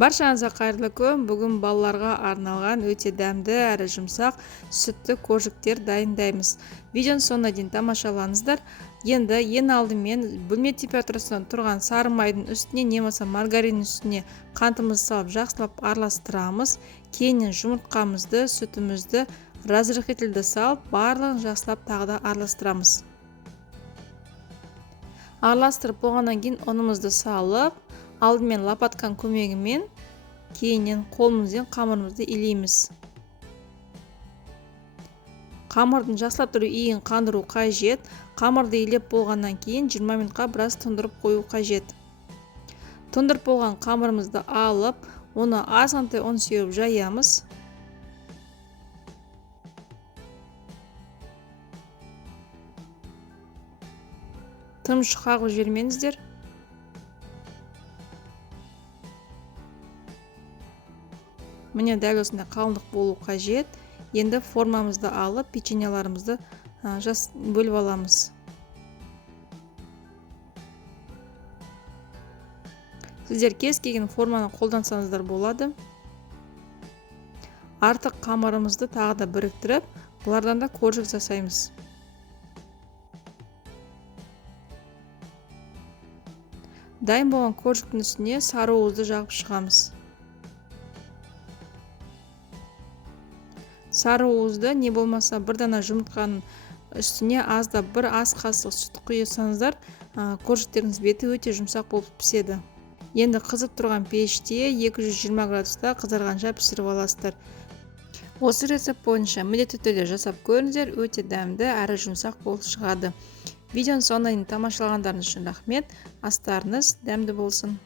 Баршаңызға қайырлы күн. Бүгін балаларға арналған өте дәмді әрі жұмсақ сүтті коржиктер дайындаймыз. Видеоны соңына дейін тамашалаңыздар. Енді ең алдымен бөлме температурасында тұрған сары майдың үстіне немесе маргарин үстіне қантымызды салып жақсылап араластырамыз. Кейіннен жұмыртқамызды, сүтімізді, разрыхлителді салып барлығын жақсылап тағы да араластырамыз. Араластырып болғаннан кейін ұнымызды салып, алдымен лопатканың көмегімен, кейіннен қолымызбен қамырымызды илейміз. Қамырдың жақсылап тұру иін қандыру қажет. Қамырды илеп болғаннан кейін 20 минутқа біраз тұндырып қою қажет. Тұндырып болған қамырымызды алып, оны азғантай ұн сеуіп жаямыз. Тым қағып жібермеңіздер. Міне дәл осындай қалыңдық болу қажет. Енді формамызды алып, печеньеларымызды бөліп аламыз. Сіздер кез келген форманы қолдансаңыздар болады. Артық қамырымызды тағы да біріктіріп, бұлардан да коржик жасаймыз. Дайын болған коржиктің үстіне сары уызды жағып шығамыз. Сары уызды не болмаса бір дана жұмыртқаның үстіне аздап бір ас қасық сүт құйсаңыздар, коржиктеріңіз беті өте жұмсақ болып піседі. Енді қызып тұрған пеште 220 градуста қызарғанша пісіріп аласыздар. Осы рецепт бойынша міндетті түрде жасап көріңіздер, өте дәмді әрі жұмсақ болып шығады. Видеоны соңына дейін тамашалағандарыңыз үшін рахмет. Астарыңыз дәмді болсын.